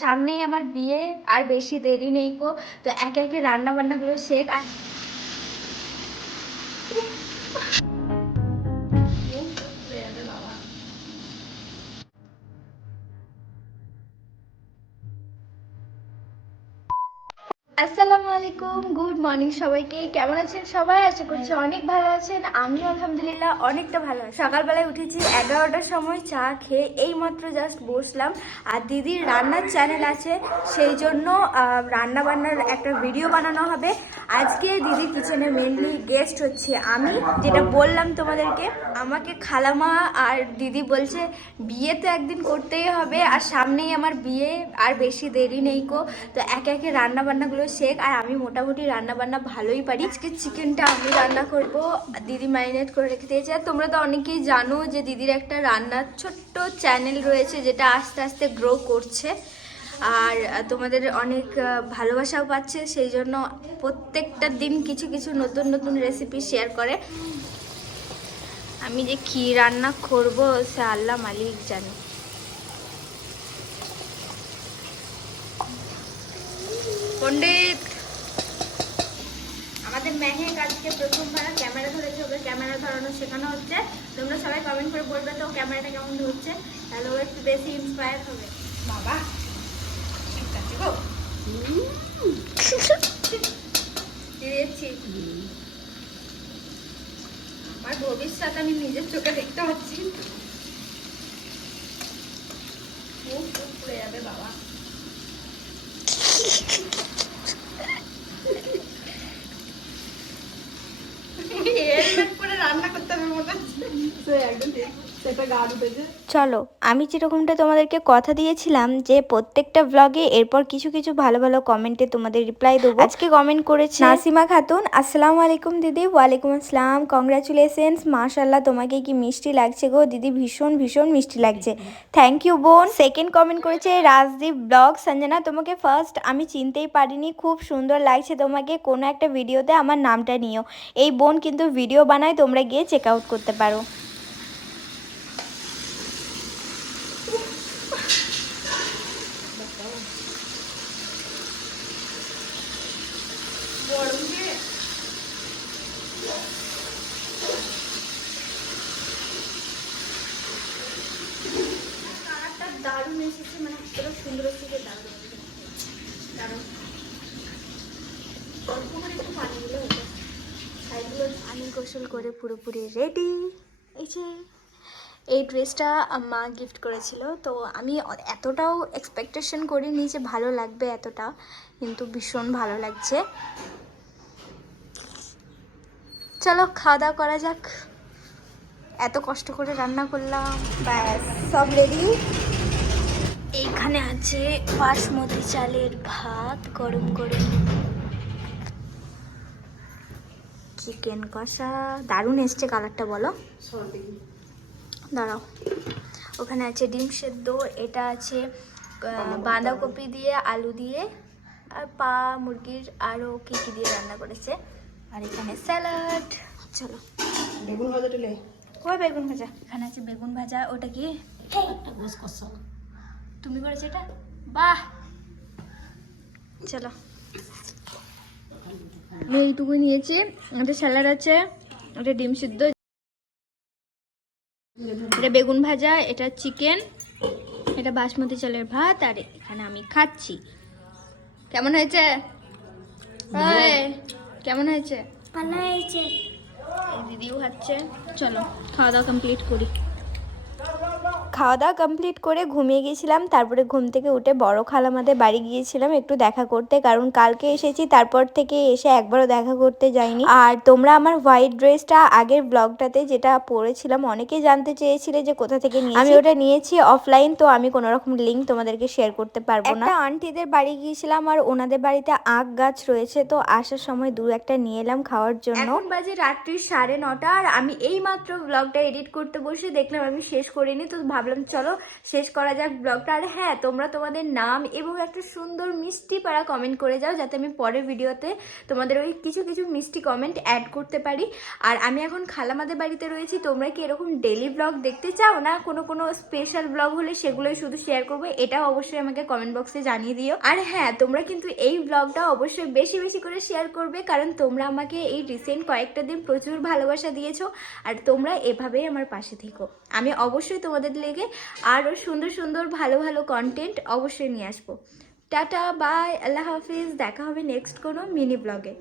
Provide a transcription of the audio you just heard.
সামনেই আমার বিয়ে, আর বেশি দেরি নেই গো। তো একে একে রান্না বান্নাগুলো শেখ, আর আসসালামু আলাইকুম গুড মর্নিং সবাইকে। কেমন আছেন সবাই? আশা করছি অনেক ভালো আছেন। আমি আলহামদুলিল্লাহ অনেকটা ভালো আছি। সকালবেলায় উঠেছি এগারোটার সময় চা খেয়ে এই মাত্র জাস্ট বসলাম। আর দিদির রান্নার চ্যানেল আছে, সেই জন্য রান্না বান্নার একটা ভিডিও বানানো হবে। আজকে দিদির কিচেনে মেনলি গেস্ট হচ্ছে আমি, যেটা বললাম তোমাদেরকে। আমাকে খালামা আর দিদি বলছে, বিয়ে তো একদিন করতেই হবে, আর সামনেই আমার বিয়ে, আর বেশি দেরি নেই কো। তো একে একে রান্না বান্নাগুলো শেখ আর আমি মোটামুটি রান্না বান্না ভালোই পারি। আজকে চিকেনটা আমি রান্না করব। দিদি ম্যারিনেট করে রেখে দিয়েছে। আর তোমরা তো অনেকেই জানো যে দিদির একটা রান্নার ছোট্ট চ্যানেল রয়েছে যেটা আস্তে আস্তে গ্রো করছে। আর তোমাদের অনেক ভালোবাসাও পাচ্ছে। সেই জন্য প্রত্যেকটা দিন কিছু কিছু নতুন নতুন রেসিপি শেয়ার করে। আমি যে কি রান্না করব, সে আল্লাহ মালিক জানে। পণ্ডিত। আমাদের মেহেক আজকে প্রথমবার ক্যামেরা ধরেছে ওকে ক্যামেরা ধরানো শেখানো হচ্ছে। তোমরা সবাই কমেন্ট করে বলবে তো ক্যামেরাটা কেমন ধরছে। তাহলে ও একটু বেশি ইন্সপায়ার হবে। বাবা ঠিক আছে গো। দিয়েছি। আমার ভবিষ্যৎ আমি নিজের চোখে দেখতে পাচ্ছি। মুখ পুড়ে যাবে বাবা। রান্না করতে হবে মনে হচ্ছে। চলো আমি যেরকমটা তোমাদেরকে কথা দিয়েছিলাম যে প্রত্যেকটা ব্লগে এরপর কিছু কিছু ভালো ভালো কমেন্টে তোমাদের রিপ্লাই দেবো। আজকে কমেন্ট করেছে নাসিমা খাতুন। আসসালামু আলাইকুম দিদি। ওয়ালাইকুম আসসালাম। কংগ্রাচুলেশনস মাশাল্লাহ তোমাকে কি মিষ্টি লাগছে গো? দিদি ভীষণ ভীষণ মিষ্টি লাগছে। থ্যাংক ইউ বোন। সেকেন্ড কমেন্ট করেছে রাজদীপ ব্লগ সঞ্জনা তোমাকে ফার্স্ট আমি চিনতেই পারিনি। খুব সুন্দর লাগছে তোমাকে। কোনো একটা ভিডিওতে আমার নামটা নিও। এই বোন কিন্তু ভিডিও বানায় তোমরা গিয়ে চেক আউট করতে পারো। এসেছে মানে আমি গোসল করে পুরোপুরি রেডি এই যে, এই ড্রেসটা মা গিফট করেছিল, তো আমি এতটাও এক্সপেকটেশন করিনি যে ভালো লাগবে এতটা, কিন্তু ভীষণ ভালো লাগছে। চলো খাওয়া দাওয়া করা যাক। এত কষ্ট করে রান্না করলাম। ব্যাস, সব রেডি এইখানে আছে বাসমতি চালের ভাত, গরম গরম চিকেন কষা। দারুণ এসছে কালারটা বলো। দাঁড়াও। ওখানে আছে ডিম সেদ্ধ, এটা আছে বাঁধাকপি দিয়ে, আলু দিয়ে, আর পা মুরগির আরও কী কী দিয়ে রান্না করেছে। আর এখানে স্যালাড। চলো। বেগুন ভাজা দিলে কই বেগুন ভাজা? এখানে আছে বেগুন ভাজা ওটা কি? একটা গোস কষা তুমি করেছ এটা? বাহ! চলো। আমি এইটুকু নিয়েছি একটা স্যালাড আছে একটা ডিম সিদ্ধ। এটা বেগুন ভাজা এটা চিকেন এটা বাসমতি চালের ভাত আর এখানে আমি খাচ্ছি। কেমন হয়েছে? কেমন হয়েছে? ভালো হয়েছে। দিদিও খাচ্ছে। চলো খাওয়া দাওয়া কমপ্লিট করি। খাওয়া দাওয়া কমপ্লিট করে ঘুমিয়ে গিয়েছিলাম। তারপরে ঘুম থেকে উঠে বড় খালামাদের বাড়ি গিয়েছিলাম একটু দেখা করতে। কারণ কালকে এসেছি তারপর থেকে এসে একবারও দেখা করতে যাইনি। আর তোমরা আমার হোয়াইট ড্রেসটা আগের ব্লগটাতে যেটা পরেছিলাম অনেকেই জানতে চেয়েছিলে যে কোথা থেকে নিয়েছি। আমি ওটা নিয়েছি অফলাইন তো আমি কোনো রকম লিঙ্ক তোমাদেরকে শেয়ার করতে পারব না। একটা আন্টিদের বাড়ি গিয়েছিলাম আর ওনাদের বাড়িতে আখ গাছ রয়েছে তো আসার সময় দু একটা নিয়ে এলাম খাওয়ার জন্য। এখন বাজে রাত্রি সাড়ে নটা আর আমি এই মাত্র ব্লগটা এডিট করতে বসে দেখলাম আমি শেষ করিনি তো ভাবলাম ভাবলাম, চলো, শেষ করা যাক ব্লগটা। আর হ্যাঁ তোমরা তোমাদের নাম এবং একটা সুন্দর মিষ্টি পাড়া কমেন্ট করে যাও, যাতে আমি পরের ভিডিওতে তোমাদের ওই কিছু কিছু মিষ্টি কমেন্ট অ্যাড করতে পারি। আর আমি এখন খালামাদের বাড়িতে রয়েছি, তোমরা কি এরকম ডেলি ব্লগ দেখতে চাও না কোনো কোনো স্পেশাল ব্লগ হলে সেগুলোই শুধু শেয়ার করব? এটাও অবশ্যই আমাকে কমেন্ট বক্সে জানিয়ে দিও। আর হ্যাঁ তোমরা কিন্তু এই ব্লগটা অবশ্যই বেশি বেশি করে শেয়ার করবে, কারণ তোমরা আমাকে এই রিসেন্ট কয়েকটা দিন প্রচুর ভালোবাসা দিয়েছ। আর তোমরা এভাবেই আমার পাশে থেকো। আমি অবশ্যই তোমাদের লেগে আরও সুন্দর সুন্দর ভালো ভালো কন্টেন্ট অবশ্যই নিয়ে আসব। টাটা বাই আল্লাহ হাফিজ, দেখা হবে নেক্সট কোনো মিনি ব্লগে